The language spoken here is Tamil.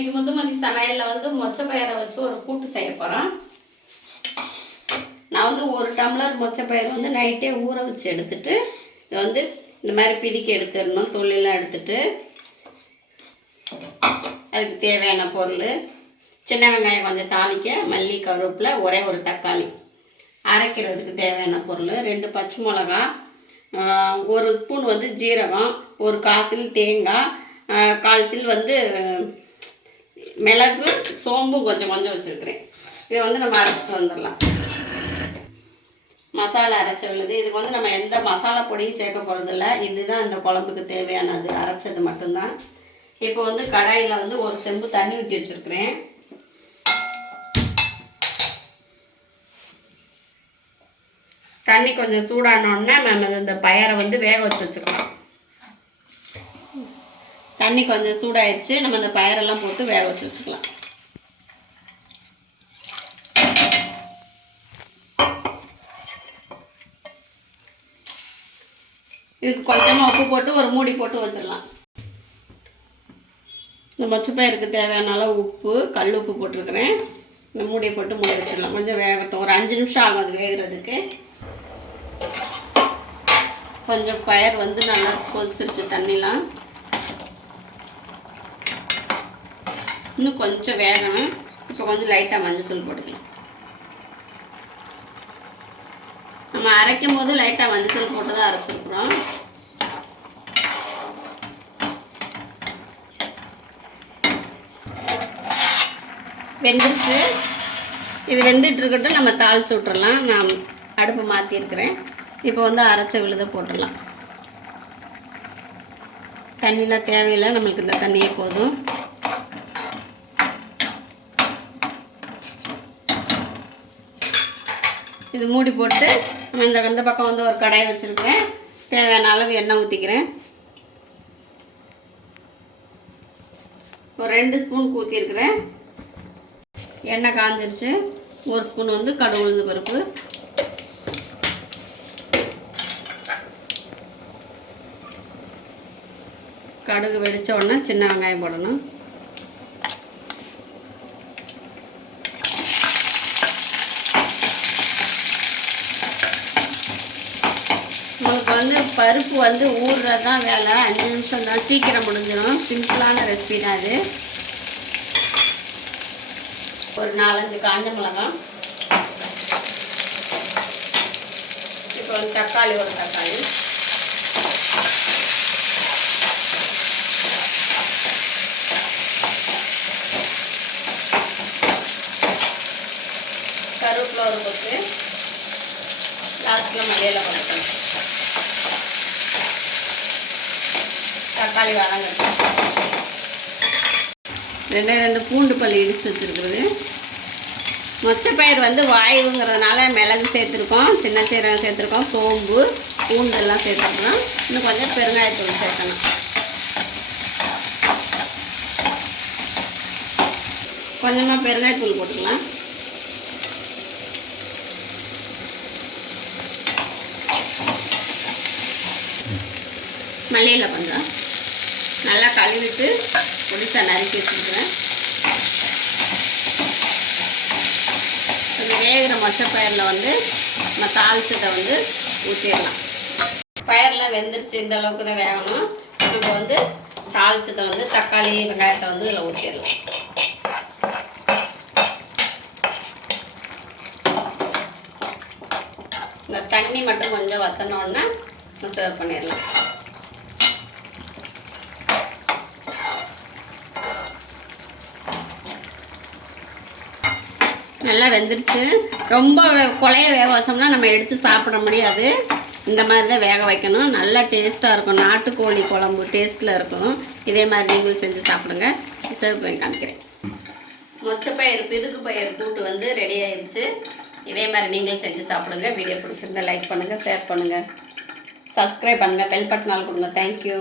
இன்னைக்கு முதுமதி சமையலில் வந்து மொச்சப்பயிரை வச்சு ஒரு கூட்டு செய்ய போகிறோம். நான் வந்து ஒரு டம்ளர் மொச்சப்பயிரை வந்து நைட்டே ஊற வச்சு எடுத்துட்டு இதை வந்து இந்த மாதிரி பிதிக்கி எடுத்துடணும். தொழிலாம் எடுத்துட்டு அதுக்கு தேவையான பொருள் சின்ன வெங்காயம் கொஞ்சம் தாளிக்க, மல்லி, கருவேப்பிலை, ஒரே ஒரு தக்காளி, அரைக்கிறதுக்கு தேவையான பொருள் 2 பச்சை மிளகா, 1 ஸ்பூன் வந்து ஜீரகம், ஒரு காசில் தேங்காய், 1/4 சில் வந்து மிளகு, சோம்பு கொஞ்சம் வச்சுருக்கிறேன். இதை வந்து நம்ம அரைச்சிட்டு வந்துடலாம். மசாலா அரைச்சி உள்ளது. இதுக்கு வந்து நம்ம எந்த மசாலா பொடியும் சேர்க்க போகிறதில்ல. இதுதான் இந்த குழம்புக்கு தேவையானது, அரைச்சது மட்டும்தான். இப்போ வந்து கடாயில் வந்து ஒரு செம்பு தண்ணி ஊற்றி வச்சுருக்கிறேன். தண்ணி கொஞ்சம் சூடானோடனே நம்ம இந்த பயரை வந்து வேக வச்சுக்கலாம். தண்ணி கொஞ்சம் சூடாயிடுச்சு. நம்ம இந்த பயரெல்லாம் போட்டு வேக வச்சுக்கலாம். இதுக்கு கொஞ்சமாக உப்பு போட்டு ஒரு மூடி போட்டு வச்சிடலாம். இந்த மொச்சப்பயிருக்கு தேவையான அளவு உப்பு, கல் உப்பு போட்டிருக்கிறேன். இந்த மூடியை போட்டு மூடி வச்சிடலாம். கொஞ்சம் வேகட்டும். ஒரு 5 நிமிஷம் ஆகும் அது வேகிறதுக்கு. கொஞ்சம் பயர் வந்து நல்லா கொதிச்சிருச்சு தண்ணிலாம். இன்னும் கொஞ்சம் வேகணும். இப்போ கொஞ்சம் லைட்டாக மஞ்சத்தூள் போட்டுக்கலாம். நம்ம அரைக்கும் போது லைட்டாக மஞ்சத்தூள் போட்டு தான் அரைச்சிருக்கிறோம். வெந்துருச்சு. இது வெந்துட்டு இருக்கட்டும். நம்ம தாளித்து விட்டுறலாம். நான் அடுப்பு மாற்றிருக்கிறேன். இப்போ வந்து அரைச்ச விழுத போட்டுடலாம். தண்ணிலாம் தேவையில்லை, நம்மளுக்கு இந்த தண்ணியே போதும். இது மூடி போட்டு நம்ம இந்த பக்கம் வந்து ஒரு கடாயை வச்சுருக்கிறேன். தேவையான அளவு எண்ணெய் ஊற்றிக்கிறேன். ஒரு 2 ஸ்பூன் ஊற்றிருக்கிறேன். எண்ணெய் காஞ்சிருச்சு. 1 ஸ்பூன் வந்து கடுகு உளுந்து பருப்பு, கடுகு வெடித்த உடனே சின்ன வெங்காயம் போடணும். உங்களுக்கு வந்து பருப்பு வந்து ஊறுறது தான் வேலை. 5 நிமிஷம் தான், சீக்கிரம் முடிஞ்சிடும். சிம்பிளான ரெசிபி தான் அது. ஒரு 4-5 காஞ்ச மிளகாய், இப்போ வந்து தக்காளி, ஒரு தக்காளி, கருவேப்பிலை ஒரு கொத்து, லாஸ்ட்டில் மல்லியில் போட்டுக்கணும். தக்காளி வதங்கட்டும். 2 பூண்டு பல் இடித்து வச்சுருக்குறது. மொச்சப்பயிர் வந்து வாயுங்கிறதுனால மிளகு சேர்த்துருக்கோம், சின்ன சீரகம் சேர்த்துருக்கோம், சோம்பு, பூண்டெல்லாம் சேர்த்துருக்கோம். இன்னும் கொஞ்சம் பெருங்காயத்தூள் சேர்க்கணும். கொஞ்சமாக பெருங்காயத்தூள் போட்டுக்கலாம். மல்லியில் கொஞ்சம் நல்லா கழுவிட்டு பொடிசாக நறுக்கி வச்சுருக்கிறேன். கொஞ்சம் வேகிற மொச்சப்பயிரில் வந்து நம்ம தாளிச்சதை வந்து ஊற்றிடலாம். பயிரெலாம் வெந்துருச்சு. இந்த அளவுக்கு தான் வேகணும். இப்போ வந்து தாளிச்சதை வந்து தக்காளி, வெங்காயத்தை வந்து இதில் ஊற்றிடலாம். இந்த தண்ணி மட்டும் கொஞ்சம் வற்றினோன்னா சர்வ் பண்ணிடலாம். நல்லா வெந்துருச்சு. ரொம்ப கொலைய வேக வச்சோம்னா நம்ம எடுத்து சாப்பிட முடியாது. இந்த மாதிரி தான் வேக வைக்கணும். நல்லா டேஸ்ட்டாக இருக்கும். நாட்டுக்கோழி குழம்பு டேஸ்ட்டில் இருக்கும். இதே மாதிரி நீங்களும் செஞ்சு சாப்பிடுங்க. சர்வ் பண்ணி காமிக்கிறேன். மொச்சப்பயிறு, பிதுக்கு பயிர் கூட்டு வந்து ரெடி ஆயிடுச்சு. இதே மாதிரி நீங்களும் செஞ்சு சாப்பிடுங்க. வீடியோ பிடிச்சிருந்தா லைக் பண்ணுங்கள், ஷேர் பண்ணுங்கள், சப்ஸ்கிரைப் பண்ணுங்கள், பெல் பட்டனால் கொடுங்க. தேங்க்யூ.